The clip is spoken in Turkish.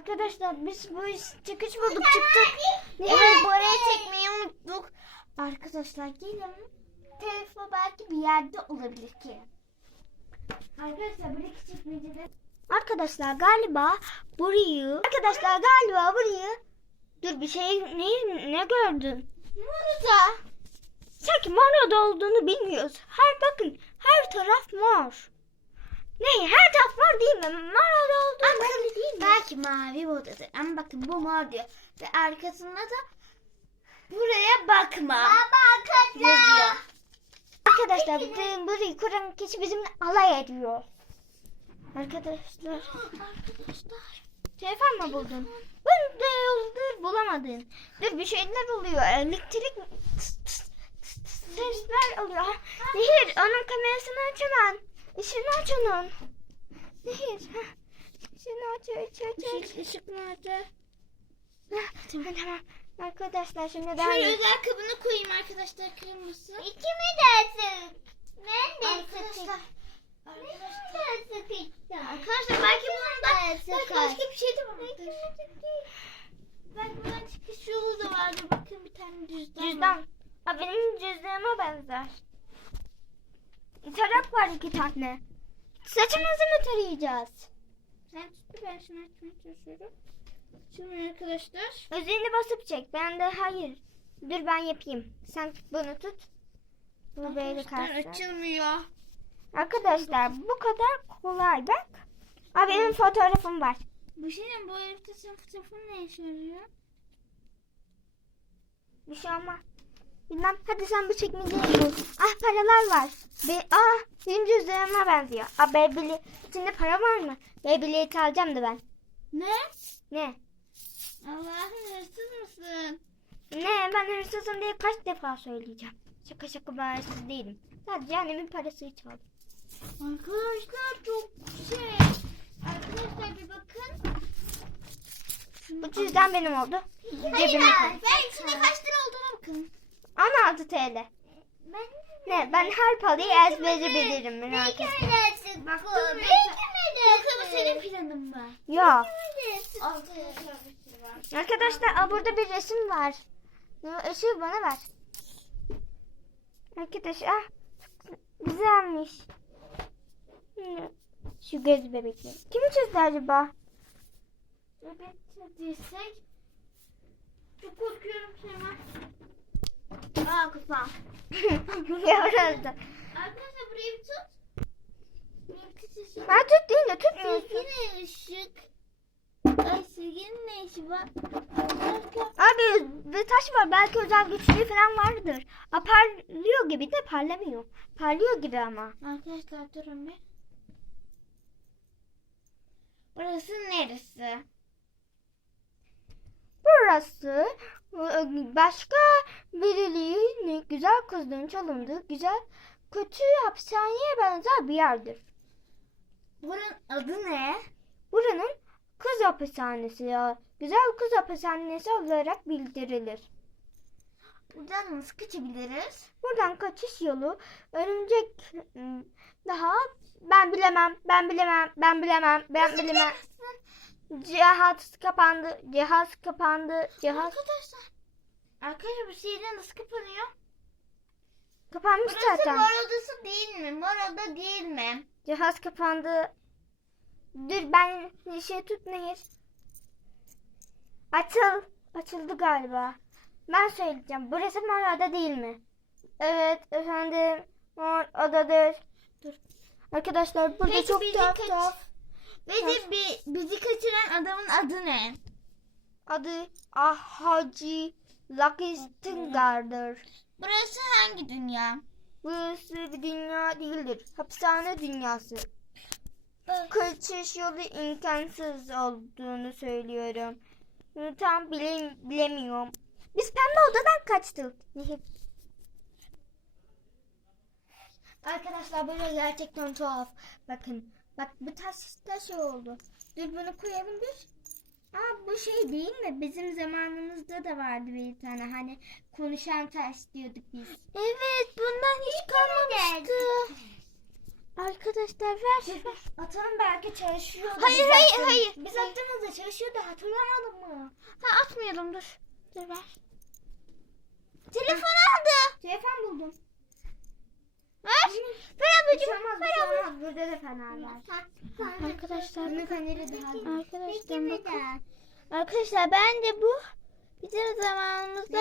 Arkadaşlar biz bu iş çıkış bulduk çıktık. Evet buraya çekmeyi unuttuk. Arkadaşlar gelin. Telefon belki bir yerde olabilir ki. Arkadaşlar buradaki çekmecede. Arkadaşlar galiba burayı. Arkadaşlar galiba burayı. Dur bir şey ne, ne gördün? Burada. Sanki mağarada olduğunu bilmiyoruz. Her bakın her taraf mor. Ne her taraf mor değil mi? Mağarada olduğunu belli değil mi? Belki mavi odadır ama bakın bu mor diyor. Ve arkasında da buraya bakma. yazıyor. Arkadaşlar bu- burayı kuran kişi bizimle alay ediyor. Arkadaşlar. Arkadaşlar. Telefon mu buldun? Ben de yoldur bulamadın. Dur bir şeyler oluyor. Elektrik sesler oluyor. Nehir onun kamerasını aç hemen. Işığını aç onun. Nehir. Işığını aç aç aç aç. Işıkını aç. Heh, Tamam tamam. Arkadaşlar şimdi daha Şöyle özel kabını koyayım arkadaşlar kırmızı. İkimi de sık. Ben Arkadaşlar. Arkadaşlar. sıkıştım. Arkadaşlar belki bundan belki başka bir şey de vardır. Belki bundan çıkış yolu da vardır. Bakın bir tane cüzdan. Cüzdan. Ha, benim cüzdanıma benzer. Tarak var iki tane. Saçımızı mı tarayacağız? Sen tut ben şunu açmaya çalışıyorum. Şimdi arkadaşlar. Üzerine basıp çek. Ben de hayır. Dur ben yapayım. Sen bunu tut. Bu böyle kalsın. açılmıyor. Arkadaşlar bu kadar kolay bak. Aa, benim fotoğrafım var. Bu şeyin bu herifte senin fotoğrafın ne işe yarıyor? Bir şey olmaz. Bilmem. Hadi sen bu çekmeceyi bul. Ah paralar var. Be ah benim cüzdanıma benziyor. Ah Beyblade. İçinde para var mı? Beyblade'i alacağım da ben. Ne? Ne? Allah'ım hırsız mısın? Ne ben hırsızım diye kaç defa söyleyeceğim. Şaka şaka ben hırsız değilim. Sadece annemin parasını çaldım. Arkadaşlar çok şey. Arkadaşlar bir bakın. Bu cüzdan benim oldu. Cebime koy. Ben içinde kaç lira olduğuna bakın. 16 TL. Ben Ne ben her parayı ezbere bilirim merak etme. Baktım Bakalım senin planın mı? Ya Arkadaşlar arkadaşlar aa, burada bir resim var. Ne, Işığı bana ver. Arkadaş ah güzelmiş. Hı, Şu göz bebekleri. Kim çizdi acaba? Bebek çizdiysek çok korkuyorum Şeyma. Aa kafam. Yavrum. Arkadaşlar burayı bir tut. Ben tut değil de tutmuyorsun. Silgin ışık. Ay silginin ne işi var? Abi bir taş var belki özel güçlüğü falan vardır. A, parlıyor gibi de parlamıyor. Parlıyor gibi ama. Arkadaşlar durun bir. Burası neresi? Burası e, başka kızların çalındığı güzel kötü hapishaneye benzer bir yerdir. Buranın adı ne? Buranın kız hapishanesi ya. Güzel kız hapishanesi olarak bildirilir. Buradan nasıl kaçabiliriz? Buradan kaçış yolu örümcek ım, daha ben bilemem, ben bilemem, ben bilemem, ben bilemem. Cihaz kapandı, cihaz kapandı, cihaz Arkadaşlar. Arkadaşlar bu şeyden nasıl kapanıyor? Kapanmış Burası zaten. mor odası değil mi? Mor oda değil mi? Cihaz kapandı. Dur ben şey tut nehir. Açıl. Açıldı galiba. Ben söyleyeceğim. Burası mor oda değil mi? Evet efendim. Mor odadır. Dur. Arkadaşlar burada Peki çok tuhaf kaç- tuhaf. Ve de bi- bizi kaçıran adamın adı ne? Adı Ah Hacı Lucky Stinger'dır. Burası hangi dünya? Burası bir dünya değildir. Hapishane dünyası. Kaçış yolu imkansız olduğunu söylüyorum. Bunu tam bile, bilemiyorum. Biz pembe odadan kaçtık. Arkadaşlar böyle gerçekten tuhaf. Bakın. Bak bu taş şey oldu. Dur bunu koyalım bir. Aa bu şey değil mi? Bizim zamanımızda da vardı bir tane hani konuşan taş diyorduk biz. Evet bundan hiç kalmamıştı. Arkadaşlar ver. Atalım belki çalışıyor. Hayır, hayır, hayır. Biz attığımızda çalışıyordu hatırlamadın mı? Ha atmayalım dur. Dur ver. Telefon aldı. Telefon buldum. Ver. Ver ablacığım. Ver Burada da fener var. Arkadaşlar Bunun feneri daha Arkadaşlar bakın. Arkadaşlar bence bu. Bizim zamanımızda